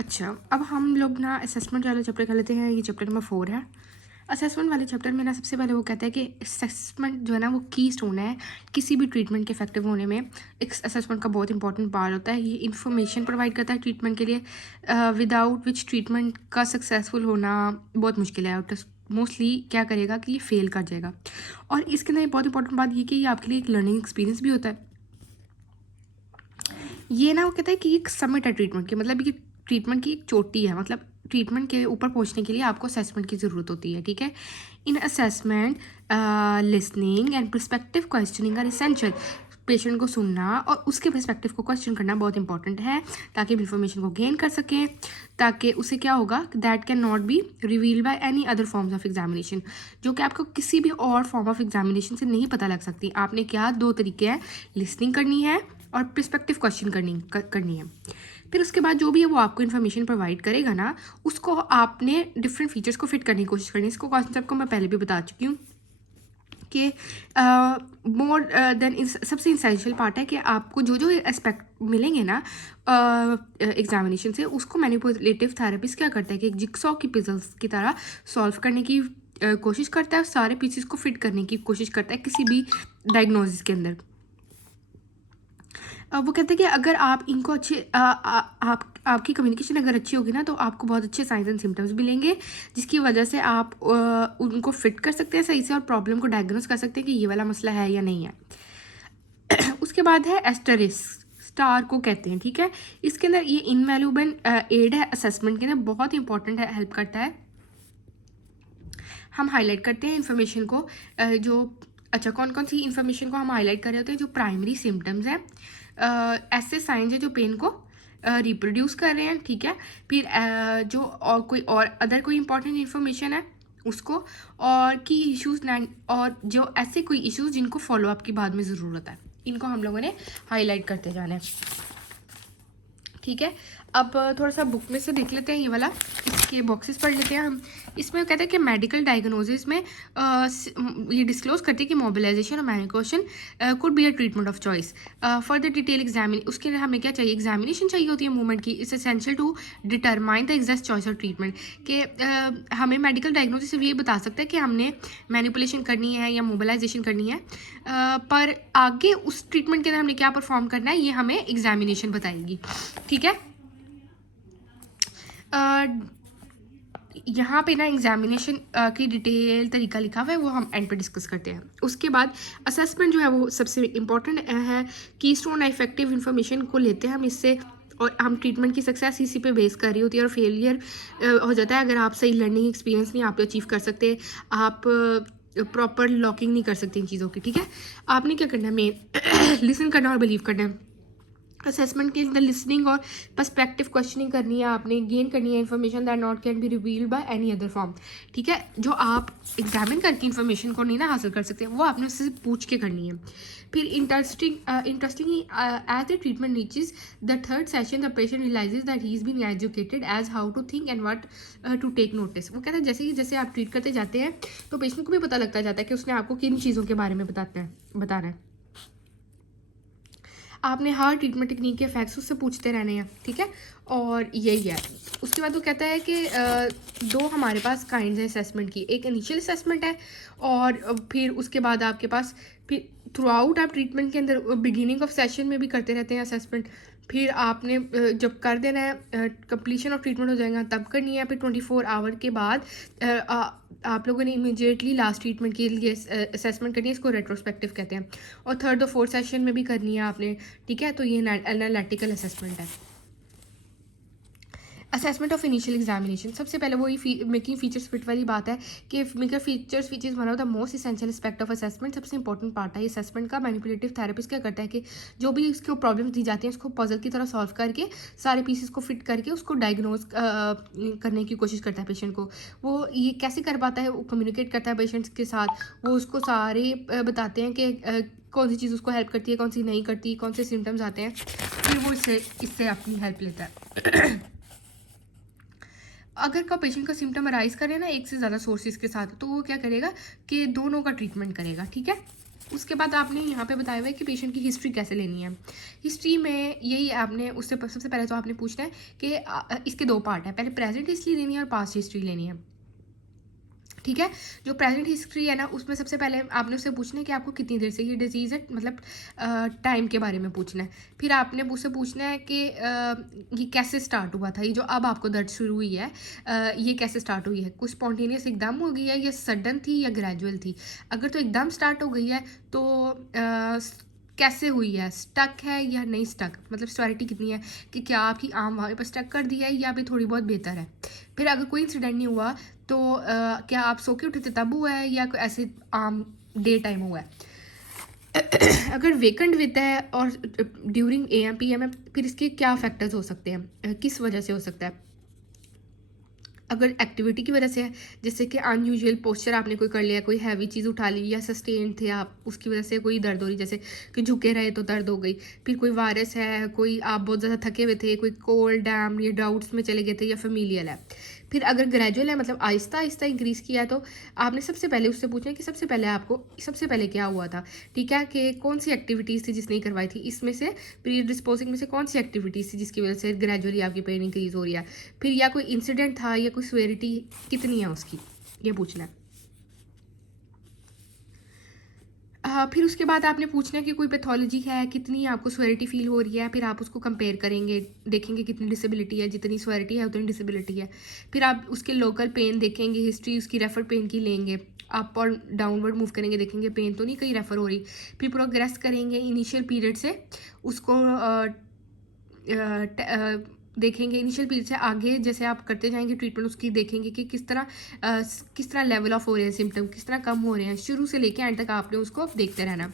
अच्छा, अब हम लोग ना असेसमेंट वाला चैप्टर कर लेते हैं। ये चैप्टर नंबर 4 है। असेसमेंट वाले चैप्टर में ना सबसे पहले वो कहता है कि असेसमेंट जो है ना वो की स्टोन है किसी भी ट्रीटमेंट के इफेक्टिव होने में। एक असेसमेंट का बहुत इंपॉर्टेंट पार्ट होता है। ये इन्फॉर्मेशन प्रोवाइड करता है ट्रीटमेंट के लिए, विदाउट विच ट्रीटमेंट का सक्सेसफुल होना बहुत मुश्किल है। और मोस्टली क्या करेगा कि ये फेल कर जाएगा। और इसके अंदर बहुत इंपॉर्टेंट बात ये कि ये आपके लिए एक लर्निंग एक्सपीरियंस भी होता है। ये ना वो कहता है कि एक समिट है ट्रीटमेंट की, मतलब ये ट्रीटमेंट की एक चोटी है। मतलब ट्रीटमेंट के ऊपर पहुंचने के लिए आपको असेसमेंट की ज़रूरत होती है, ठीक है। In assessment listening and perspective questioning are essential. Patient को सुनना और उसके पर्सपेक्टिव को क्वेश्चन करना बहुत इंपॉर्टेंट है, ताकि हम इन्फॉर्मेशन को गेन कर सकें, ताकि उसे क्या होगा, that can not be reveal by any other forms of examination, जो कि आपको किसी भी और फॉर्म ऑफ एग्जामिनेशन से नहीं पता लग सकती। आपने क्या, दो तरीके हैं, लिसनिंग करनी है और पर्सपेक्टिव क्वेश्चन करनी है। फिर उसके बाद जो भी है वो आपको इन्फॉर्मेशन प्रोवाइड करेगा ना, उसको आपने डिफरेंट फीचर्स को फिट करने की कोशिश करनी है। इसको कॉन्सेप्ट को मैं पहले भी बता चुकी हूँ कि मोर देन सबसे इंसेंशियल पार्ट है कि आपको जो जो एस्पेक्ट मिलेंगे ना एग्जामिनेशन से, उसको मैनिपुलेटिव थेरेपिस्ट क्या करता है कि एक जिक्सॉ की पजल्स की तरह सॉल्व करने की कोशिश करता है, और सारे पीसेस को फिट करने की कोशिश करता है किसी भी डायग्नोसिस के अंदर। वो कहते हैं कि अगर आप इनको अच्छे आपकी कम्युनिकेशन अगर अच्छी होगी ना, तो आपको बहुत अच्छे साइंस एंड सिम्टम्स मिलेंगे, जिसकी वजह से आप उनको फिट कर सकते हैं सही से और प्रॉब्लम को डायग्नोस कर सकते हैं कि ये वाला मसला है या नहीं है। उसके बाद है एस्टरिस्क, स्टार को कहते हैं, ठीक है। इसके अंदर ये इनवैल्यूएबल एड है असेसमेंट के अंदर, बहुत इंपॉर्टेंट है, हेल्प करता है। हम हाईलाइट करते हैं इन्फॉर्मेशन को, जो अच्छा कौन कौन सी इन्फॉर्मेशन को हम हाईलाइट कर रहे होते हैं, जो प्राइमरी सिम्टम्स हैं, ऐसे साइंस है जो पेन को रिप्रोड्यूस कर रहे हैं, ठीक है। फिर जो और कोई और अदर कोई इंपॉर्टेंट इन्फॉर्मेशन है उसको, और की इश्यूज, और जो ऐसे कोई इश्यूज जिनको फॉलोअप की बाद में ज़रूरत है, इनको हम लोगों ने हाईलाइट करते जाना है, ठीक है। अब थोड़ा सा बुक में से देख लेते हैं, ये वाला इसके बॉक्सेस पढ़ लेते हैं हम। इसमें कहते हैं कि मेडिकल डायग्नोसिस में ये डिस्क्लोज करती है कि मोबिलाइजेशन और manipulation could be a treatment of choice for the detail examine. उसके लिए हमें क्या चाहिए, एग्जामिनेशन चाहिए होती है मूवमेंट की। It's essential to determine the exact choice of treatment, कि हमें मेडिकल डायग्नोसिस ये बता सकता है कि हमने मैनिपुलेशन करनी है या मोबिलाइजेशन करनी है, पर आगे उस ट्रीटमेंट के अंदर हमने क्या परफॉर्म करना है ये हमें एग्जामिनेशन बताएगी, ठीक है। यहाँ पे ना एग्जामिनेशन की डिटेल तरीका लिखा हुआ है, वो हम एंड पे डिस्कस करते हैं। उसके बाद असेसमेंट जो है वो सबसे इम्पॉर्टेंट है, की स्टोन इफेक्टिव इन्फॉर्मेशन को लेते हैं हम इससे, और हम ट्रीटमेंट की सक्सेस इसी पे बेस कर रही होती है, और फेलियर हो जाता है अगर आप सही लर्निंग एक्सपीरियंस नहीं आप अचीव कर सकते, आप प्रॉपर लॉकिंग नहीं कर सकते इन चीज़ों की, ठीक है। आपने क्या करना है, मेन लिसन करना और बिलीव करना है। असेसमेंट के अंदर लिसनिंग और पर्सपेक्टिव क्वेश्चनिंग करनी है, आपने गेन करनी है information that not can be revealed by any other form, ठीक है। जो आप एग्जामिन करके इन्फॉर्मेशन को नहीं ना हासिल कर सकते, वो आपने उससे पूछ के करनी है। फिर interesting as the treatment reaches the third session the patient realises that he is been educated as how to think and what to take notice. वो कहता है जैसे ही जैसे आप ट्रीट करते जाते हैं तो पेशेंट को भी पता लगता जाता है कि उसने आपको किन चीज़ों के बारे में बताना है। आपने हर ट्रीटमेंट टेक्निक के इफेक्ट्स उससे पूछते रहने हैं, ठीक है। और यही है। उसके बाद वो कहता है कि दो हमारे पास काइंड्स हैं असेसमेंट की, एक इनिशियल असेसमेंट है, और फिर उसके बाद आपके पास फिर थ्रू आउट आप ट्रीटमेंट के अंदर बिगिनिंग ऑफ सेशन में भी करते रहते हैं असेसमेंट। फिर आपने जब कर देना है, कंप्लीशन ऑफ ट्रीटमेंट हो जाएगा तब करनी है। फिर 24 आवर के बाद आप लोगों ने इमीडिएटली लास्ट ट्रीटमेंट के लिए असेसमेंट करनी है, इसको रेट्रोस्पेक्टिव कहते हैं। और थर्ड और फोर्थ सेशन में भी करनी है आपने, ठीक है। तो ये एनालिटिकल असेसमेंट है। असेसमेंट ऑफ इनिशियल एग्जामिनेशन, सबसे पहले वही मेकिंग फीचर्स फिट वाली बात है कि maker features which is one of the most essential aspect of assessment, सबसे इंपॉर्टेंट पार्ट है असेसमेंट का। मैनिपुलेटिव थेरेपिस्ट क्या करता है कि जो भी उसको प्रॉब्लम्स दी जाती हैं उसको पजल की तरह सॉल्व करके सारे पीसेस को फिट करके उसको डायग्नोज करने की कोशिश करता है पेशेंट को। वो ये कैसे कर पाता है, वो कम्युनिकेट करता है पेशेंट्स के साथ, वो उसको सारे बताते हैं कि कौन सी चीज़ उसको हेल्प करती है, कौन सी नहीं करती, कौन से सिम्टम्स आते हैं, फिर वो इससे अपनी हेल्प लेता है। अगर का पेशेंट का सिम्टम अराइज करे ना एक से ज़्यादा सोर्सेज के साथ, तो वो क्या करेगा कि दोनों का ट्रीटमेंट करेगा, ठीक है। उसके बाद आपने यहाँ पे बताया हुआ है कि पेशेंट की हिस्ट्री कैसे लेनी है। हिस्ट्री में यही आपने उससे सबसे पहले तो आपने पूछना है कि इसके 2 पार्ट हैं, पहले प्रेजेंट हिस्ट्री लेनी है और पास्ट हिस्ट्री लेनी है, ठीक है। जो प्रेजेंट हिस्ट्री है ना, उसमें सबसे पहले आपने उससे पूछना है कि आपको कितनी देर से ये डिजीज़ है, मतलब टाइम के बारे में पूछना है। फिर आपने उससे पूछना है कि ये कैसे स्टार्ट हुआ था, ये जो अब आपको दर्द शुरू हुई है ये कैसे स्टार्ट हुई है, कुछ स्पॉन्टेनियस एकदम हो गई है या सडन थी या ग्रेजुअल थी। अगर तो एकदम स्टार्ट हो गई है तो कैसे हुई है, स्टक है या नहीं स्टक, मतलब सिवियरिटी कितनी है, कि क्या आपकी आम वहाँ पर स्टक कर दी है या भी थोड़ी बहुत बेहतर है। फिर अगर कोई इंसिडेंट नहीं हुआ तो क्या आप सो के उठे थे तब हुआ है या कोई ऐसे आम डे टाइम हुआ है। अगर वेकेंट विद है और ड्यूरिंग AM PM है, फिर इसके क्या फैक्टर्स हो सकते हैं, किस वजह से हो सकता है। अगर एक्टिविटी की वजह से है, जैसे कि अनयूजुअल पोस्चर आपने कोई कर लिया, कोई हैवी चीज़ उठा ली या सस्टेन थे आप, उसकी वजह से कोई दर्द हो रही, जैसे कि झुके रहे तो दर्द हो गई। फिर कोई वायरस है, कोई आप बहुत ज़्यादा थके हुए थे, कोई कोल्ड डैम या डाउट्स में चले गए थे, या फेमिलियल है। फिर अगर ग्रेजुअल है, मतलब आहिस्ता आहिस्ता इंक्रीज़ किया, तो आपने सबसे पहले उससे पूछना कि सबसे पहले आपको सबसे पहले क्या हुआ था, ठीक है, कि कौन सी एक्टिविटीज़ थी जिसने करवाई थी, इसमें से प्री डिस्पोजिंग में से कौन सी एक्टिविटीज़ थी जिसकी वजह से ग्रेजुअली आपकी पेन इंक्रीज़ हो रही है। फिर या कोई इंसिडेंट था या कोई सिवियरिटी कितनी है उसकी, ये पूछना है। फिर उसके बाद आपने पूछना है कि कोई पैथोलॉजी है, कितनी आपको सिवियरिटी फील हो रही है, फिर आप उसको कंपेयर करेंगे, देखेंगे कितनी डिसेबिलिटी है, जितनी सिवियरिटी है उतनी डिसेबिलिटी है। फिर आप उसके लोकल पेन देखेंगे, हिस्ट्री उसकी रेफर पेन की लेंगे, अप और डाउनवर्ड मूव करेंगे, देखेंगे पेन तो नहीं कहीं रेफर हो रही। फिर प्रोग्रेस करेंगे इनिशियल पीरियड से, उसको देखेंगे इनिशियल पीरियड से आगे जैसे आप करते जाएंगे ट्रीटमेंट, उसकी देखेंगे कि किस तरह लेवल ऑफ हो रहे हैं सिम्टम, किस तरह कम हो रहे हैं, शुरू से लेके एंड तक आपने उसको देखते रहना।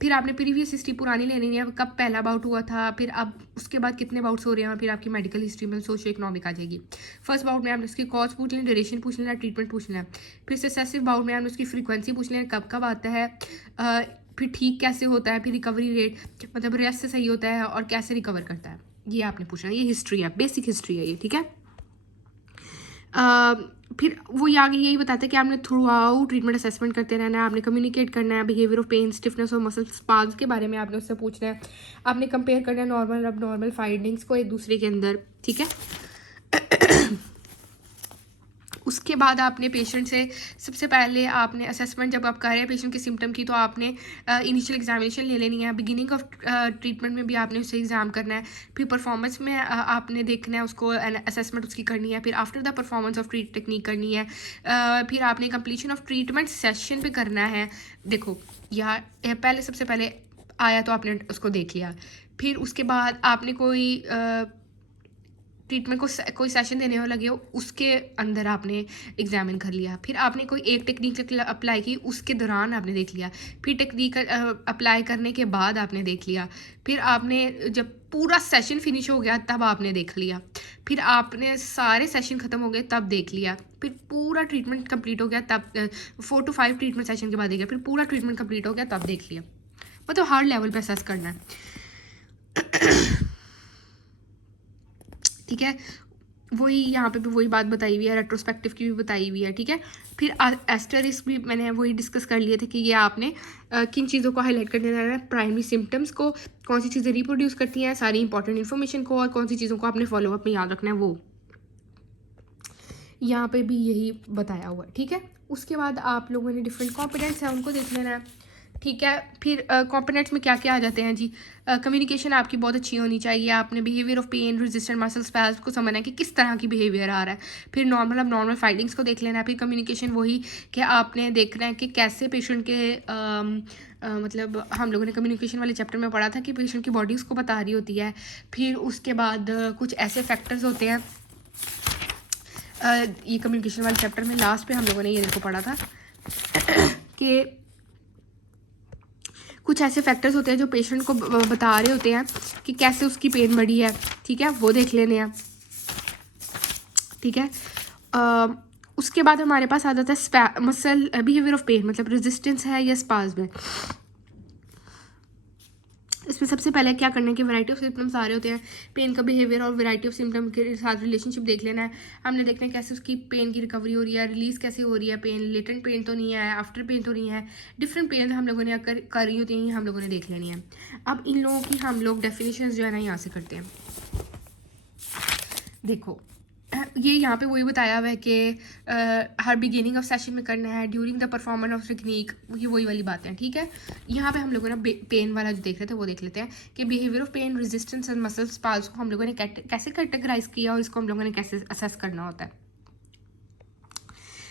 फिर आपने प्रीवियस हिस्ट्री पुरानी लेनी है, कब पहला बाउट हुआ था, फिर अब उसके बाद कितने बाउट्स हो रहे हैं, फिर आपकी मेडिकल हिस्ट्री में सोशो इकोनॉमिक आ जाएगी। फर्स्ट बाउट में आपने उसकी कॉज पूछ लेना, ड्यूरेशन पूछ लेना, ट्रीटमेंट पूछना है। फिर सक्सेसिव बाउट में आपने उसकी फ्रीक्वेंसी पूछ लेना, कब कब आता है, फिर ठीक कैसे होता है, फिर रिकवरी रेट, मतलब रेस्ट से सही होता है और कैसे रिकवर करता है, ये आपने पूछना है। ये हिस्ट्री है, बेसिक हिस्ट्री है ये, ठीक है। फिर वो आगे यही बताते हैं कि आपने थ्रू आउट ट्रीटमेंट असेसमेंट करते रहना है, आपने कम्युनिकेट करना है, बिहेवियर ऑफ पेन, स्टिफनेस और मसल स्पाज्म के बारे में आपने उससे पूछना है, आपने कंपेयर करना है नॉर्मल अब नॉर्मल फाइंडिंग्स को एक दूसरे के अंदर, ठीक है। उसके बाद आपने पेशेंट से सबसे पहले आपने असेसमेंट जब आप कर रहे हैं पेशेंट के सिम्टम की, तो आपने इनिशियल एग्जामिनेशन ले लेनी है, बिगिनिंग ऑफ ट्रीटमेंट में भी आपने उससे एग्जाम करना है, फिर परफॉर्मेंस में आपने देखना है उसको, असेसमेंट उसकी करनी है, फिर after the performance of treat technique करनी है, फिर आपने कंप्लीशन ऑफ ट्रीटमेंट सेशन पे करना है। देखो यहाँ पहले सबसे पहले आया तो आपने उसको देख लिया, फिर उसके बाद आपने कोई ट्रीटमेंट को कोई सेशन देने हो लगे हो, उसके अंदर आपने एग्जामिन कर लिया, फिर आपने कोई एक टेक्निक अप्लाई की, उसके दौरान आपने देख लिया, फिर टेक्निक अप्लाई करने के बाद आपने देख लिया, फिर आपने जब पूरा सेशन फिनिश हो गया तब आपने देख लिया, फिर आपने सारे सेशन ख़त्म हो गए तब देख लिया, फिर पूरा ट्रीटमेंट कंप्लीट हो गया तब 4 to 5 ट्रीटमेंट सेशन के बाद देखा, फिर पूरा ट्रीटमेंट कंप्लीट हो गया तब देख लिया। मतलब हर लेवल पे असेस करना है, ठीक है। वही यहाँ पे भी वही बात बताई हुई है, रेट्रोस्पेक्टिव की भी बताई हुई है, ठीक है। फिर एस्टेरिस्क भी मैंने वही डिस्कस कर लिए थे कि ये आपने किन चीज़ों को हाईलाइट करने देना है, प्राइमरी सिम्टम्स को, कौन सी चीज़ें रिप्रोड्यूस करती हैं सारी इंपॉर्टेंट इन्फॉर्मेशन को, और कौन सी चीज़ों को आपने फॉलोअप में याद रखना है, वो यहाँ पे भी यही बताया हुआ है, ठीक है। उसके बाद आप लोगों ने डिफरेंट कॉम्पिटेंट्स हैं उनको देख लेना है, ठीक है। फिर कॉम्पोनेंट्स में क्या क्या आ जाते हैं जी, कम्युनिकेशन आपकी बहुत अच्छी होनी चाहिए, आपने behaviour of pain resistant muscle spasm को समझना है कि किस तरह की बिहेवियर आ रहा है, फिर नॉर्मल अब नॉर्मल फाइंडिंग्स को देख लेना है, फिर कम्युनिकेशन वही कि आपने देखना है कि कैसे पेशेंट के मतलब हम लोगों ने कम्युनिकेशन वाले चैप्टर में पढ़ा था कि पेशेंट की बॉडी उसको बता रही होती है। फिर उसके बाद कुछ ऐसे फैक्टर्स होते हैं, ये कम्युनिकेशन वाले चैप्टर में लास्ट पे हम लोगों ने ये देखो पढ़ा था कि कुछ ऐसे फैक्टर्स होते हैं जो पेशेंट को बता रहे होते हैं कि कैसे उसकी पेन बढ़ी है, ठीक है, वो देख लेने हैं, ठीक है। उसके बाद हमारे पास आ जाता है मसल बिहेवियर ऑफ पेन, मतलब रेजिस्टेंस है या स्पाज्म है। इसमें सबसे पहले क्या करना है कि वैरायटी ऑफ सिम्टम्स आ रहे होते हैं, पेन का बिहेवियर और वैरायटी ऑफ सिम्टम के साथ रिलेशनशिप देख लेना है। हमने देखना है कैसे उसकी पेन की रिकवरी हो रही है, रिलीज कैसे हो रही है, पेन लेटेंट पेन तो नहीं है, आफ्टर पेन तो नहीं है, डिफरेंट पेन हम लोगों ने कर रही होती हैं, हम लोगों ने देख लेनी है। अब इन लोगों की हम लोग डेफिनेशन जो है ना यहाँ से करते हैं। देखो ये यहाँ पे वही बताया हुआ है कि हर बिगिनिंग ऑफ सेशन में करना है, during the performance of technique, ये वही वाली बातें हैं, ठीक है। यहाँ पे हम लोगों ने पेन वाला जो देख रहे थे वो देख लेते हैं कि behaviour of pain, resistance and muscle spasms को हम लोगों ने कैसे कैटेगराइज किया और इसको हम लोगों ने कैसे असेस करना होता है।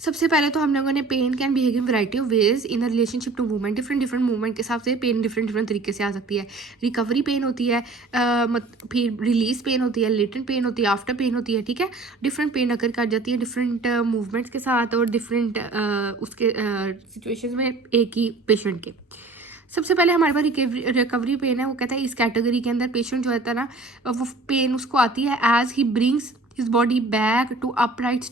सबसे पहले तो हम लोगों ने pain can behave in variety of ways in relationship to movement. Different movement के हिसाब से पेन डिफरेंट तरीके से आ सकती है। रिकवरी पेन होती है, फिर रिलीज पेन होती है, लेटेंट पेन होती है, आफ्टर पेन होती है, ठीक है। डिफरेंट पेन अकर कर जाती है डिफरेंट मूवमेंट्स के साथ और डिफरेंट उसके सिचुएशंस में एक ही पेशेंट के। सबसे पहले हमारे पास रिकवरी पेन है, वो कहता है इस कैटेगरी के अंदर पेशेंट जो होता है ना, वो पेन उसको आती है as he brings his body back to upright